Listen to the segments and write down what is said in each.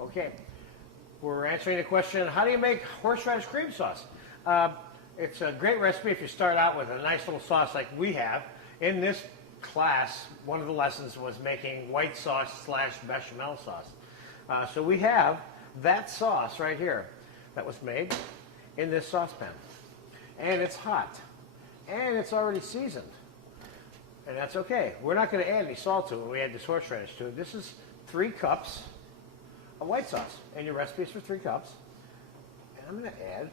Okay, we're answering the question, how do you make horseradish cream sauce? It's a great recipe if you start out with a nice little sauce like we have. In this class, one of the lessons was making white sauce / bechamel sauce. So we have that sauce right here that was made in this saucepan. And it's hot. And it's already seasoned. And that's okay. We're not going to add any salt to it when we add this horseradish to it. This is 3 cups of white sauce. And your recipe is for 3 cups. And I'm going to add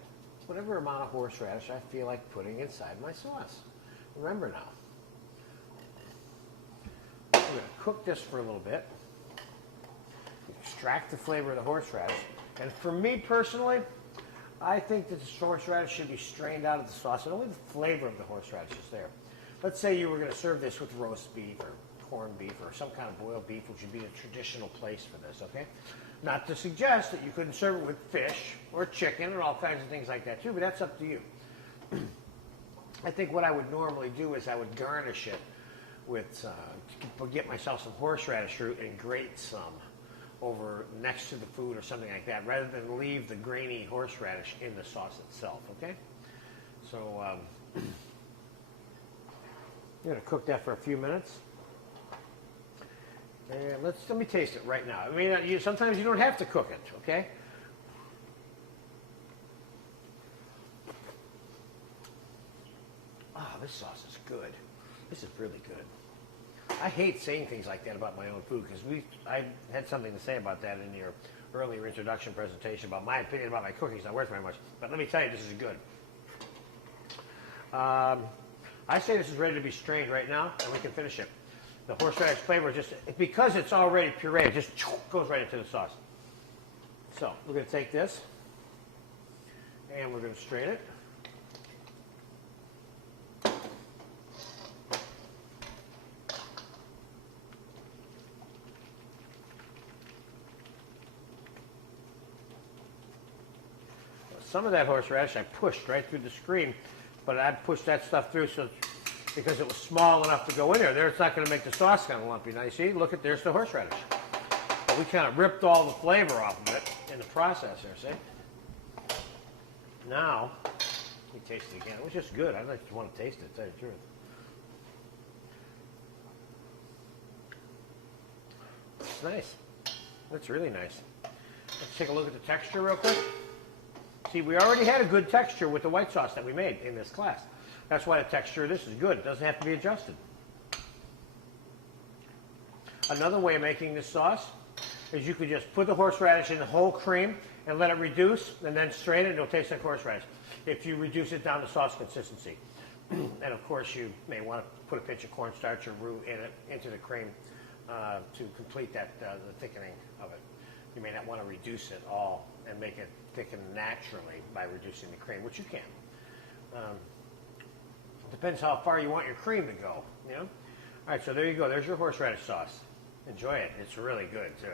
whatever amount of horseradish I feel like putting inside my sauce. Remember now, I'm going to cook this for a little bit. Extract the flavor of the horseradish. And for me personally, I think that the horseradish should be strained out of the sauce, and only the flavor of the horseradish is there. Let's say you were going to serve this with roast beef or corned beef or some kind of boiled beef, which would be a traditional place for this, okay? Not to suggest that you couldn't serve it with fish or chicken and all kinds of things like that too, but that's up to you. I think what I would normally do is I would garnish it with, get myself some horseradish root and grate some over next to the food or something like that, rather than leave the grainy horseradish in the sauce itself, okay? So I'm going to cook that for a few minutes. And let me taste it right now. I mean, sometimes you don't have to cook it, okay? Oh, this sauce is good. This is really good. I hate saying things like that about my own food because I had something to say about that in your earlier introduction presentation about my opinion about my cooking. It's not worth very much. But let me tell you, this is good. I say this is ready to be strained right now, and we can finish it. The horseradish flavor just, because it's already pureed, it just goes right into the sauce. So we're going to take this, and we're going to strain it. Some of that horseradish I pushed right through the screen, but I pushed that stuff through because it was small enough to go in there. There, it's not going to make the sauce kind of lumpy. Now you see, look at, there's the horseradish. But we kind of ripped all the flavor off of it in the process there, see? Now, let me taste it again. It was just good. I'd like to want to taste it, to tell you the truth. It's nice. That's really nice. Let's take a look at the texture real quick. See, we already had a good texture with the white sauce that we made in this class. That's why the texture of this is good. It doesn't have to be adjusted. Another way of making this sauce is you could just put the horseradish in the whole cream and let it reduce and then strain it and it'll taste like horseradish if you reduce it down to sauce consistency. And of course you may want to put a pinch of cornstarch or roux in it, into the cream to complete that, the thickening of it. You may not want to reduce it all and make it thicken naturally by reducing the cream, which you can. Depends how far you want your cream to go, you know? All right, so there you go. There's your horseradish sauce. Enjoy it. It's really good, too.